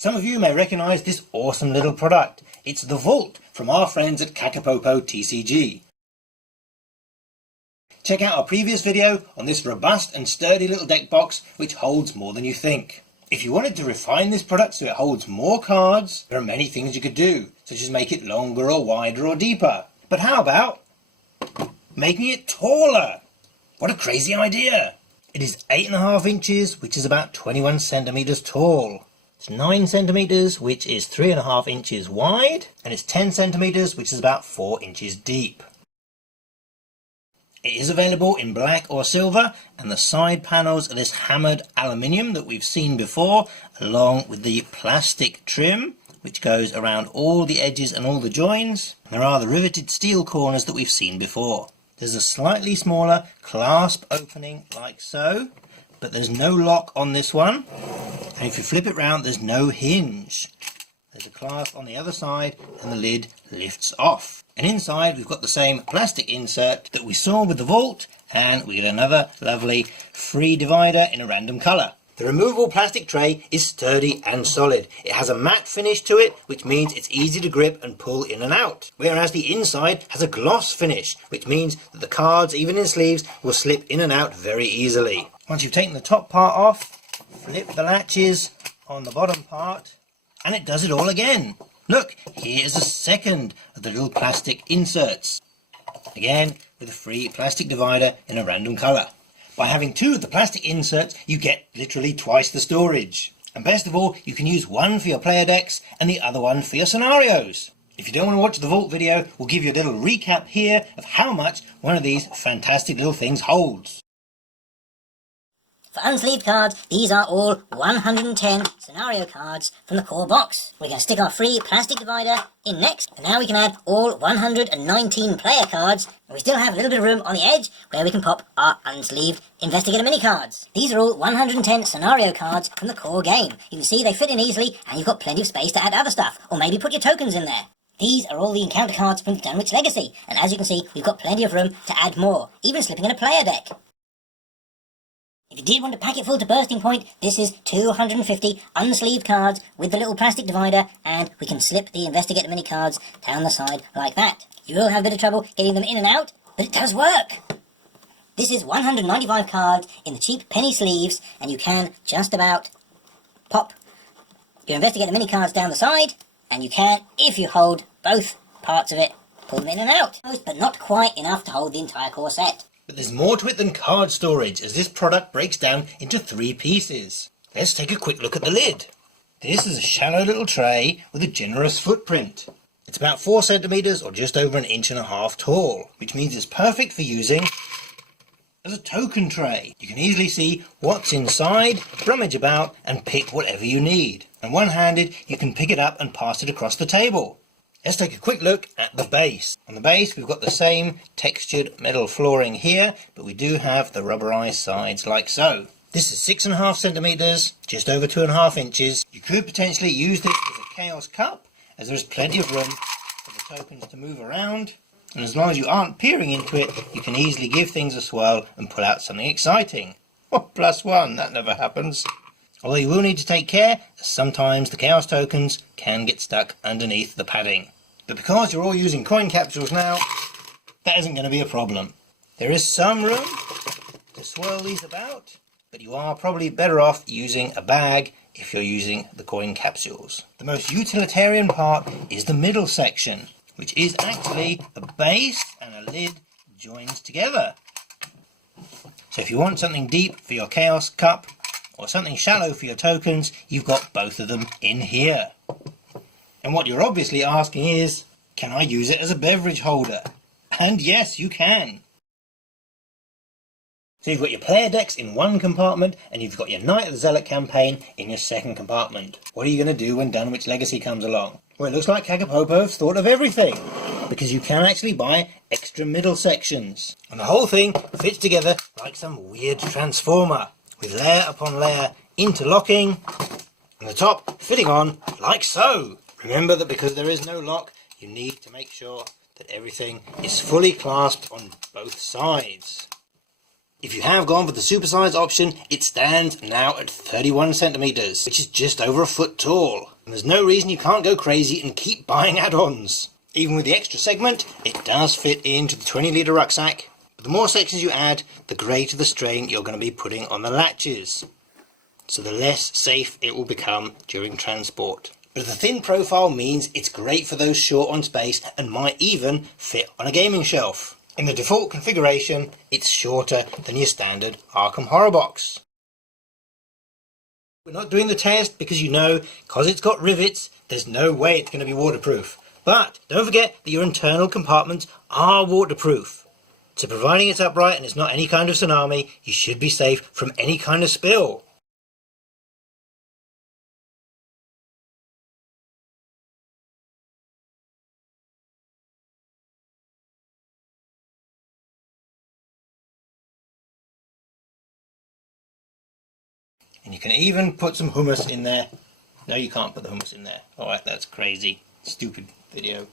Some of you may recognise this awesome little product. It's the Vault from our friends at KakapopoTCG. Check out our previous video on this robust and sturdy little deck box which holds more than you think. If you wanted to refine this product so it holds more cards, there are many things you could do, such as make it longer or wider or deeper. But how about making it taller? What a crazy idea! It is 8.5 inches, which is about 21 centimeters tall. It's 9 centimeters, which is 3.5 inches wide, and it's 10 centimeters, which is about 4 inches deep. It is available in black or silver, and the side panels are this hammered aluminium that we've seen before, along with the plastic trim, which goes around all the edges and all the joins. There are the riveted steel corners that we've seen before. There's a slightly smaller clasp opening like so, but there's no lock on this one. And if you flip it round, there's no hinge. There's a clasp on the other side and the lid lifts off. And inside we've got the same plastic insert that we saw with the Vault, and we get another lovely free divider in a random colour. The removable plastic tray is sturdy and solid. It has a matte finish to it, which means it's easy to grip and pull in and out. Whereas the inside has a gloss finish, which means that the cards, even in sleeves, will slip in and out very easily. Once you've taken the top part off, flip the latches on the bottom part, and it does it all again. Look, here's a second of the little plastic inserts. Again, with a free plastic divider in a random colour. By having two of the plastic inserts, you get literally twice the storage. And best of all, you can use one for your player decks and the other one for your scenarios. If you don't want to watch the Vault video, we'll give you a little recap here of how much one of these fantastic little things holds. For unsleeved cards, these are all 110 scenario cards from the core box. We're going to stick our free plastic divider in next, and now we can add all 119 player cards, and we still have a little bit of room on the edge where we can pop our unsleeved investigator mini cards. These are all 110 scenario cards from the core game. You can see they fit in easily, and you've got plenty of space to add other stuff, or maybe put your tokens in there. These are all the encounter cards from Dunwich Legacy, and as you can see, we've got plenty of room to add more, even slipping in a player deck. If you did want to pack it full to bursting point, this is 250 unsleeved cards with the little plastic divider, and we can slip the investigator mini cards down the side like that. You will have a bit of trouble getting them in and out, but it does work. This is 195 cards in the cheap penny sleeves, and you can just about pop your investigator mini cards down the side, and you can, if you hold both parts of it, pull them in and out. But not quite enough to hold the entire core set. But there's more to it than card storage, as this product breaks down into 3 pieces. Let's take a quick look at the lid. This is a shallow little tray with a generous footprint. It's about 4 centimeters or just over 1.5 inches tall, which means it's perfect for using as a token tray. You can easily see what's inside, rummage about and pick whatever you need. And one-handed, you can pick it up and pass it across the table. Let's take a quick look at the base. On the base we've got the same textured metal flooring here, but we do have the rubberized sides like so. This is 6.5 centimeters, just over 2.5 inches. You could potentially use this as a chaos cup, as there is plenty of room for the tokens to move around. And as long as you aren't peering into it, you can easily give things a swirl and pull out something exciting. Oh, +1, that never happens. Although you will need to take care, as sometimes the chaos tokens can get stuck underneath the padding. But because you're all using coin capsules now, that isn't going to be a problem. There is some room to swirl these about, but you are probably better off using a bag if you're using the coin capsules. The most utilitarian part is the middle section, which is actually a base and a lid joined together. So if you want something deep for your chaos cup, or something shallow for your tokens, you've got both of them in here. And what you're obviously asking is, can I use it as a beverage holder? And yes, you can. So you've got your player decks in one compartment, and you've got your Knight of the Zealot campaign in your second compartment. What are you going to do when Dunwich Legacy comes along? Well, it looks like Kakapopo have thought of everything, because you can actually buy extra middle sections. And the whole thing fits together like some weird transformer, with layer upon layer interlocking, and the top fitting on like so. Remember that because there is no lock, you need to make sure that everything is fully clasped on both sides. If you have gone for the supersize option, it stands now at 31 centimeters, which is just over a foot tall. And there's no reason you can't go crazy and keep buying add-ons. Even with the extra segment, it does fit into the 20-litre rucksack. But the more sections you add, the greater the strain you're going to be putting on the latches. So the less safe it will become during transport. But the thin profile means it's great for those short on space and might even fit on a gaming shelf. In the default configuration, it's shorter than your standard Arkham Horror Box. We're not doing the test because because it's got rivets, there's no way it's going to be waterproof. But don't forget that your internal compartments are waterproof. So providing it's upright and it's not any kind of tsunami, you should be safe from any kind of spill. And you can even put some hummus in there. No, you can't put the hummus in there. Alright, that's crazy. Stupid video.